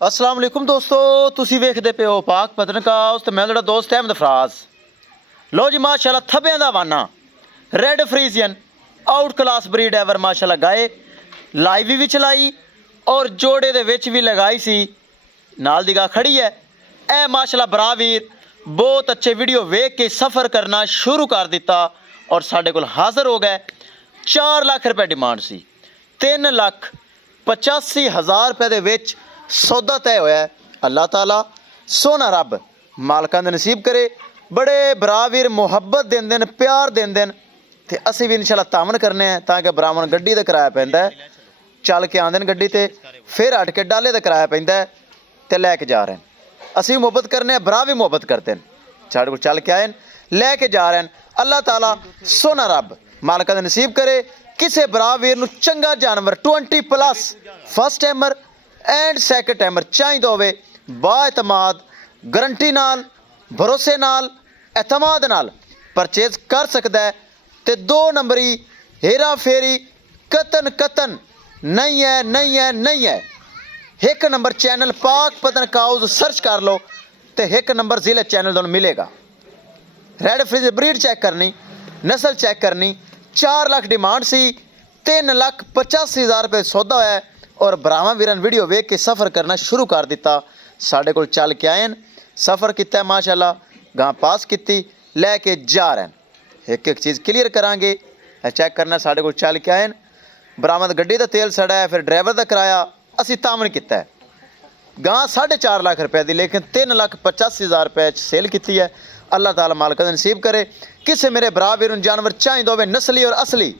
अस्सलाम वालेकुम दोस्तों, तुसी वेखदे पे हो पाक पतनकाउस ते मैं तुहाडा दोस्त अहमद फराज। लो जी माशाल्लाह थब्बियां दा वाना red Friesian out class breed ever माशाल्लाह गाए लाइव भी चलाई और जोड़े दे विच भी लगाई सी नाल दी गा खड़ी है। ए माशाल्लाह भरा वीर बहुत अच्छे वीडियो वेख के सफ़र करना शुरू कर दिता और साडे कोल हाज़र हो गए। 4 लाख रुपए डिमांड सी, 3,85,000 रुपए दे विच सौदा तय होया। अल्लाह ताला सोना रब मालकां दे नसीब करे। बड़े भरा वीर मुहब्बत देंदे न, प्यार देंदे न ते असीं भी इंशाल्लाह तामन करने हैं तां कि भरावां नूं गड्डी दा किराया पैंदा है, चल के आंदे न गड्डी ते फिर हट के डाले दा किराया पैंदा है ते लैके जा रहे हैं। असीं भी मुहब्बत करने हैं, भरा भी मुहब्बत करते हैं, साढ़े कोल चल के आए लैके जा रहे हैं। अल्लाह ताला सोना रब मालकां दे नसीब करे। किसी भरा वीर नूं चंगा जानवर 20+ first timer and second timer चाहिदा होवे बाएतमाद गारंटी नाल भरोसे नाल एतमाद नाल परचेज कर सकदा है ते 2 नंबरी हेरा फेरी कतन नहीं है नहीं है नहीं है। 1 नंबर चैनल पाक पतनकाउस सर्च कर लो तो 1 नंबर जिले चैनल तुहानूं मिलेगा। रेड फ्रीज ब्रीड चेक करनी, नस्ल चेक करनी। 4 लाख डिमांड सी, 3,85,000 रुपये सौदा होया है और भरावां वीरां वीडियो वेख के सफ़र करना शुरू कर दिता। साढ़े कोल चल के आए सफ़र किया माशाल्लाह, गां पास की लैके जा रहे हैं। एक चीज़ क्लीयर करांगे, चेक करना। साढ़े कोल चल के आए बरामद गड्डी का तेल सड़ा है, फिर ड्राइवर का किराया असी तामन किया है। गां 4.5 लाख रुपए की लेकिन 3,85,000 रुपए सेल की है। अल्लाह ताला मालक नसीब करे। किसी मेरे भरा वीर जानवर चाहिए होवे नस्ली और असली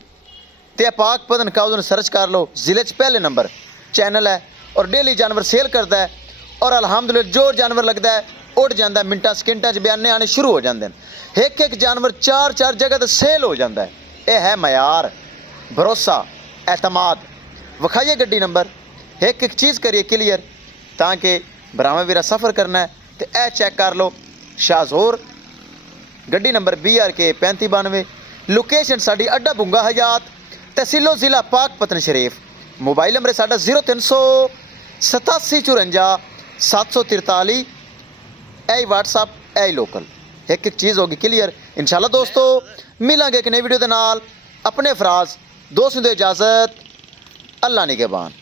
तो पाक पतनकाउस सर्च कर लो। जिले पहले नंबर चैनल है और डेली जानवर सेल करता है और अलहमदुलिल्लाह जो जानवर लगता है उड़ जाता है, मिनटा सकिंटा बयाने आने शुरू हो जाते हैं। एक जानवर 4 जगह तो सेल हो जाता है। यह है मयार, भरोसा, एतमाद। विखाइए गड्डी नंबर, एक चीज़ करिए क्लीयर ताकि भरावां वीरा सफ़र करना है तो यह चेक कर लो। शाहजोर गड्डी नंबर BRK 3592, लोकेशन साड़ी अड्डा बुंगा हयात, तहसीलो ज़िला पाक पतन शरीफ। मोबाइल नंबर साडा 0387 743 ए व्हाट्सअप ए लोकल। एक चीज़ होगी क्लियर इंशाल्लाह दोस्तों। मिलांगे एक नई वीडियो के नाल। अपने फराज दोस्तों दे इजाज़त, अल्लाह निगहबान।